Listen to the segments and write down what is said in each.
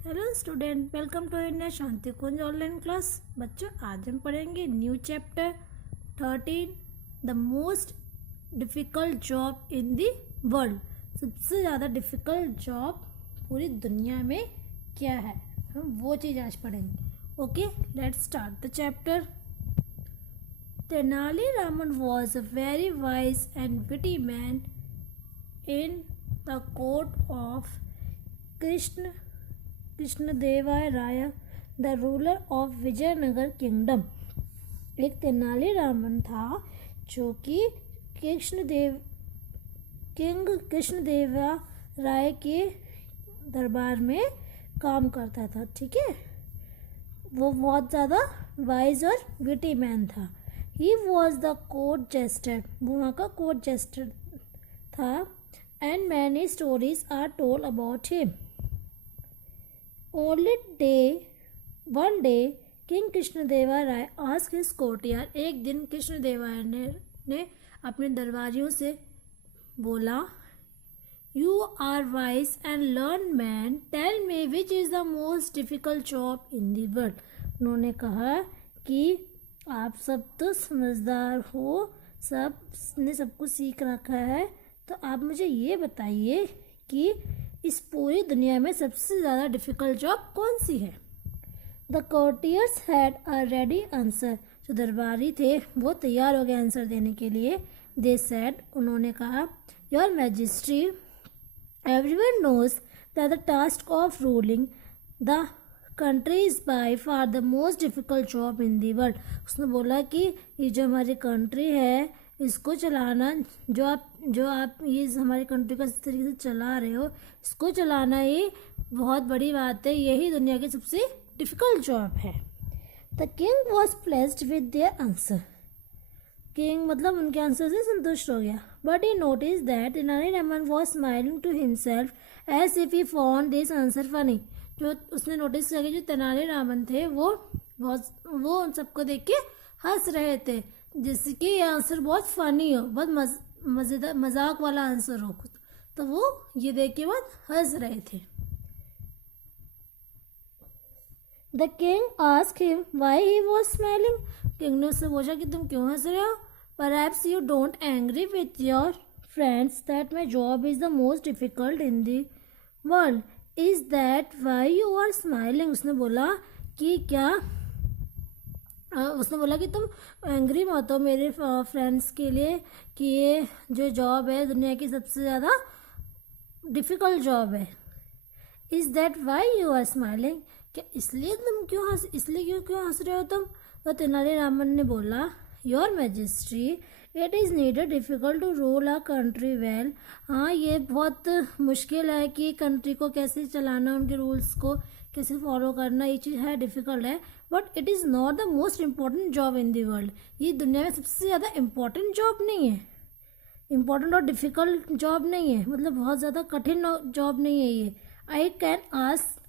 Hello student, welcome to India Shanti Kunj online class. बच्चों, आज हम पढ़ेंगे new chapter 13, the most difficult job in the world. सबसे ज़्यादा डिफ़िकल्ट जॉब पूरी दुनिया में क्या है, हम वो चीज़ आज पढ़ेंगे। Okay, let's start the chapter. Tenali Raman was a very wise and witty man in the court of Krishnadevaraya, the ruler of Vijayanagar kingdom. एक तेनाली रामन था जो कि किंग कृष्णदेवराय के दरबार में काम करता था। ठीक है, वो बहुत ज़्यादा वाइज और विटी मैन था। He was the court jester, वो वहाँ का कोर्ट जेस्टर था। And many stories are told about him. One day, King Krishnadevaraya asked his courtier, एक दिन कृष्णदेवराय ने अपने दरबारियों से बोला, You are wise and learned man, tell me which is the most difficult job in the world. उन्होंने कहा कि आप सब तो समझदार हो, सबने सब कुछ सीख रखा है, तो आप मुझे ये बताइए कि इस पूरी दुनिया में सबसे ज़्यादा डिफ़िकल्ट जॉब कौन सी है। The courtiers had a ready answer, जो दरबारी थे वो तैयार हो गए आंसर देने के लिए। दे सेड, उन्होंने कहा, your majesty, everyone knows that the task of ruling the country is by far the most difficult job in the world. उसने बोला कि ये जो हमारी कंट्री है, इसको चलाना, जो आप ये हमारी कंट्री का इस तरीके से चला रहे हो, इसको चलाना ही बहुत बड़ी बात है, यही दुनिया की सबसे डिफ़िकल्ट जॉब है। The king was placed with their answer, king मतलब उनके आंसर से संतुष्ट हो गया। But he notice that Tenali Raman was smiling to himself as if he found this answer funny. जो उसने नोटिस किया कि जो तेनाली रामन थे वो उन सबको देख के हंस रहे थे, जैसे कि ये आंसर बहुत फनी हो, बहुत मज़ेदार मजाक वाला आंसर हो, तो वो ये देख के बहुत हंस रहे थे। The king asked him why he was smiling, किंग ने उससे पूछा कि तुम क्यों हंस रहे हो। Perhaps you don't angry with your friends that my job is the most difficult in the world, is that why you are smiling. उसने बोला कि तुम एंग्री मत हो मेरे फ्रेंड्स के लिए कि ये जो जॉब है दुनिया की सबसे ज़्यादा डिफ़िकल्ट जॉब है। Is that why you are smiling, क्या इसलिए क्यों हंस रहे हो तुम। तो तेनाली रामन ने बोला, your majesty, it is needed difficult to rule a country well. हाँ, ये बहुत मुश्किल है कि कंट्री को कैसे चलाना, उनके रूल्स को कैसे फॉलो करना, ये चीज़ है, डिफ़िकल्ट है। But it is not the most important job in the world, ये दुनिया में सबसे ज़्यादा इम्पॉर्टेंट जॉब नहीं है, इम्पॉर्टेंट और डिफ़िकल्ट जॉब नहीं है, मतलब बहुत ज़्यादा कठिन जॉब नहीं है ये।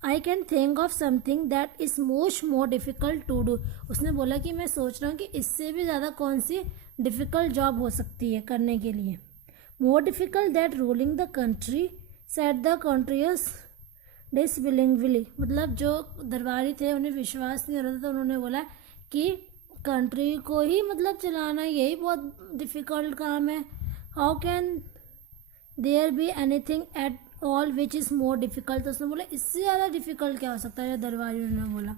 I can think of something that is more difficult to do. उसने बोला कि मैं सोच रहा हूँ कि इससे भी ज़्यादा कौन सी डिफ़िकल्ट जॉब हो सकती है करने के लिए। More difficult that ruling the country, set the countries disbelievingly, मतलब जो दरबारी थे उन्हें विश्वास नहीं हो रहा था, तो उन्होंने बोला कि कंट्री को ही मतलब चलाना यही बहुत डिफ़िकल्ट काम है। How can there be anything at all which is more difficult. तो उसने बोला इससे ज़्यादा डिफ़िकल्ट क्या हो सकता है, दरबारियों ने बोला।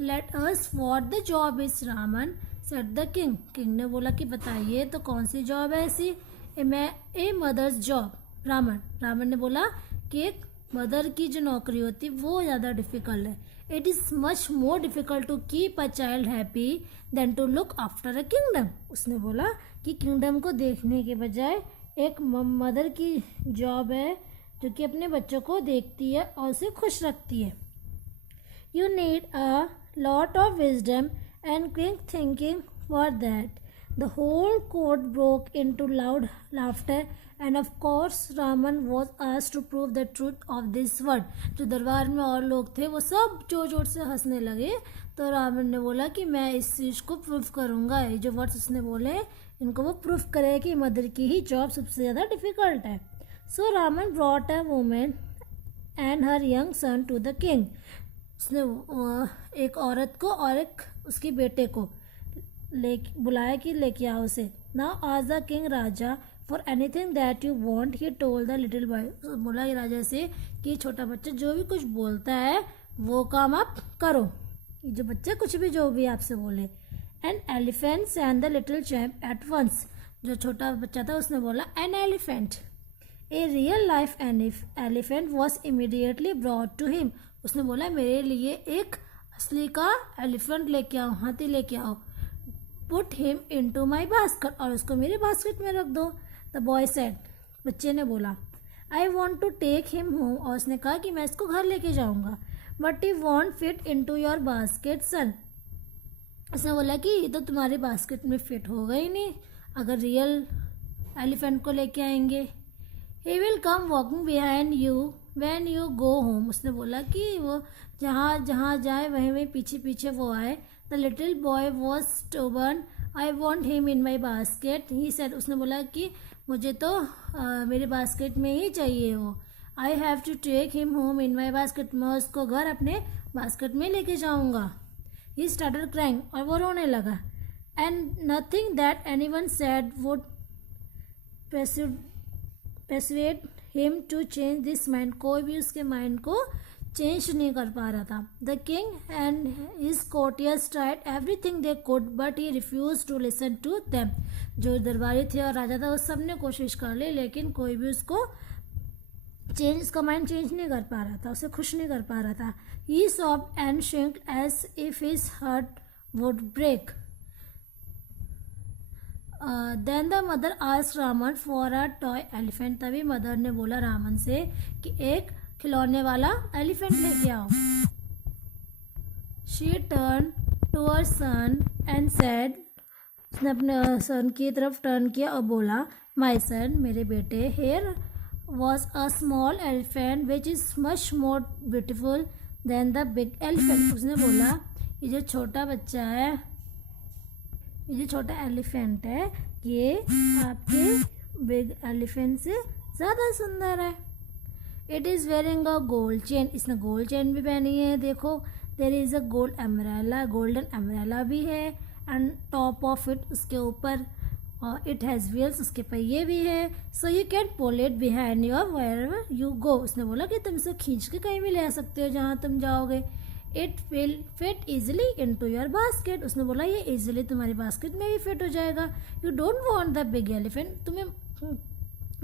Let us what the job is Raman, said the king. King ने बोला कि बताइए तो कौन सी जॉब है ऐसी। ए मदर्स जॉब, रामन ने बोला कि एक मदर की जो नौकरी होती है वो ज़्यादा डिफ़िकल्ट है। It is much more difficult to keep a child happy than to look after a kingdom. उसने बोला कि किंगडम को देखने के बजाय एक मदर की जॉब है जो कि अपने बच्चों को देखती है और उसे खुश रखती है। You need a lot of wisdom and quick thinking for that. The whole court broke into loud laughter and of course Raman was asked to prove the truth of this word. जो दरबार में और लोग थे वो सब जोर जोर से हंसने लगे, तो रावण ने बोला कि मैं इस चीज़ को प्रूफ करूँगा, ये जो वर्ड्स उसने बोले इनको वो प्रूफ करे कि मदर की ही जॉब सबसे ज़्यादा डिफ़िकल्ट है। So Raman brought a women and her young son to the king. उसने एक औरत को और एक उसके बेटे को बुलाया कि लेके आओ उसे। नाउ आज the king Raja for anything that you want he told the little boy. बोला कि राजा से कि छोटा बच्चा जो भी कुछ बोलता है वो काम आप करो, जो बच्चा कुछ भी जो भी आपसे बोले। An elephant and the little champ at once. जो छोटा बच्चा था उसने बोला an elephant. A real life elephant was immediately brought to him. उसने बोला मेरे लिए एक असली का एलिफेंट लेके आओ, हाथी लेके आओ। Put him into my basket, और उसको मेरे बास्केट में रख दो। द बॉय सेड, बच्चे ने बोला I want to take him home. और उसने कहा कि मैं इसको घर लेके जाऊंगा। But he won't fit into your basket son. उसने बोला कि ये तो तुम्हारे बास्केट में फिट होगा ही नहीं अगर रियल एलिफेंट को लेके आएंगे। He will come walking behind you when you go home. उसने बोला कि वो जहाँ जहाँ जाए वहीं वहीं पीछे पीछे वो आए। The little boy was stubborn, I want him in my basket. He said, उसने बोला कि मुझे तो मेरे बास्केट में ही चाहिए वो। I have to take him home in my basket, मैं उसको घर अपने बास्केट में लेके जाऊंगा। ही स्टार्टेड क्राइंग, और वो रोने लगा। And nothing that any one said would persuade him to change this mind। कोई भी उसके माइंड को चेंज नहीं कर पा रहा था। The king and his courtiers tried everything they could but he refused to listen to them। जो दरबारी थे और राजा था वो सब ने कोशिश कर ली, लेकिन कोई भी उसको उसका माइंड चेंज नहीं कर पा रहा था, उसे खुश नहीं कर पा रहा था। he sobbed and shrieked as if his heart would break। Then the mother asked Raman for a toy elephant. तभी मदर ने बोला रामन से कि एक खिलौने वाला एलिफेंट लेके आओ। She turn to her son and said, उसने अपने सन की तरफ टर्न किया और बोला माई सन, मेरे बेटे, here was a small elephant which is much more beautiful than the big elephant. उसने बोला ये जो छोटा बच्चा है, ये जो छोटा एलिफेंट है, ये आपके बिग एलिफेंट से ज़्यादा सुंदर है। It is wearing a gold chain, इसने गोल्ड चेन भी पहनी है। देखो there is a gold umbrella, golden umbrella भी है। एंड टॉप ऑफ इट, उसके ऊपर इट हैज़ व्हील्स, उसके पहिए भी है। So you can pull it behind your wherever you go. उसने बोला कि तुम इसे खींच के कहीं भी ले आ सकते हो जहाँ तुम जाओगे। It will fit easily into your basket. उसने बोला ये इजिली तुम्हारी बास्केट में भी फिट हो जाएगा। You don't want the big elephant, तुम्हें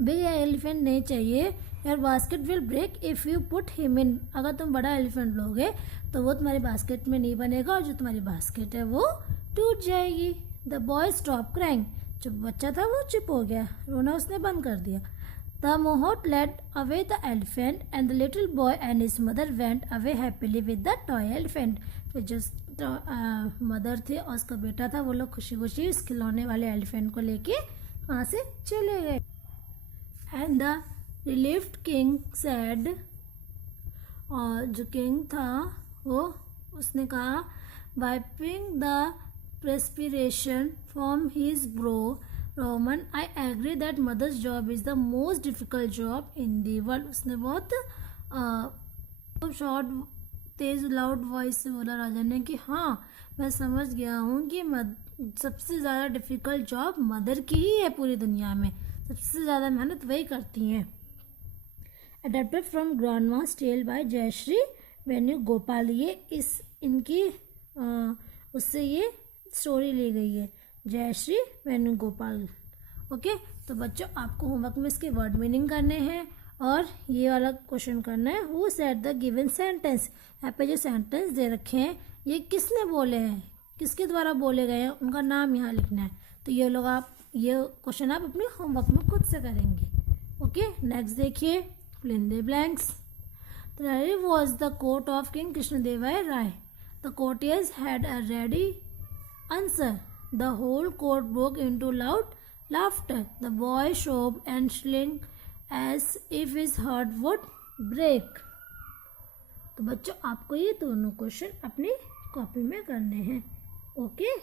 बिग एलिफेंट नहीं चाहिए। Your basket will break if you put him in. अगर तुम बड़ा एलिफेंट लोगे तो वो तुम्हारी बास्केट में नहीं बनेगा और जो तुम्हारी बास्केट है वो टूट जाएगी। द बॉय स्टॉप क्राइंग, जो बच्चा था वो चुप हो गया, रोना उसने बंद कर दिया। The Mohawk led away the elephant and the little boy and his mother went away happily with the toy elephant। तो जो मदर थे और उसका बेटा था वो लोग खुशी खुशी उस खिलौने वाले एलिफेंट को लेके वहाँ से चले गए। And the relieved king said, और जो किंग था वो उसने कहा wiping the perspiration from his brow, Roman, I agree that mother's job is the most difficult job in the world। उसने बहुत शॉर्ट तेज लाउड वॉइस से बोला राजा ने कि हाँ मैं समझ गया हूँ कि सबसे ज़्यादा डिफ़िकल्ट जॉब मदर की ही है पूरी दुनिया में, सबसे ज़्यादा मेहनत वही करती हैं। Adapted from grandma's tale by Jayashree Venugopal, ये इनकी उससे ये स्टोरी ली गई है, जयश्री वेणुगोपाल। ओके, तो बच्चों आपको होमवर्क में इसके वर्ड मीनिंग करने हैं और ये वाला क्वेश्चन करना है who said the given sentence. यहाँ पे जो सेंटेंस दे रखे हैं ये किसने बोले हैं, किसके द्वारा बोले गए हैं, उनका नाम यहाँ लिखना है। तो ये लोग आप ये क्वेश्चन आप अपने होमवर्क में खुद से करेंगे। ओके, नेक्स्ट देखिए fill in the blanks। The diary was the court of King Krishnadevaya Rai। The courtiers had a ready answer। The whole court broke into loud laughter। The boy sobbed and shrieked as if his heart would break। तो बच्चों आपको ये दोनों question अपनी copy में करने हैं। Okay.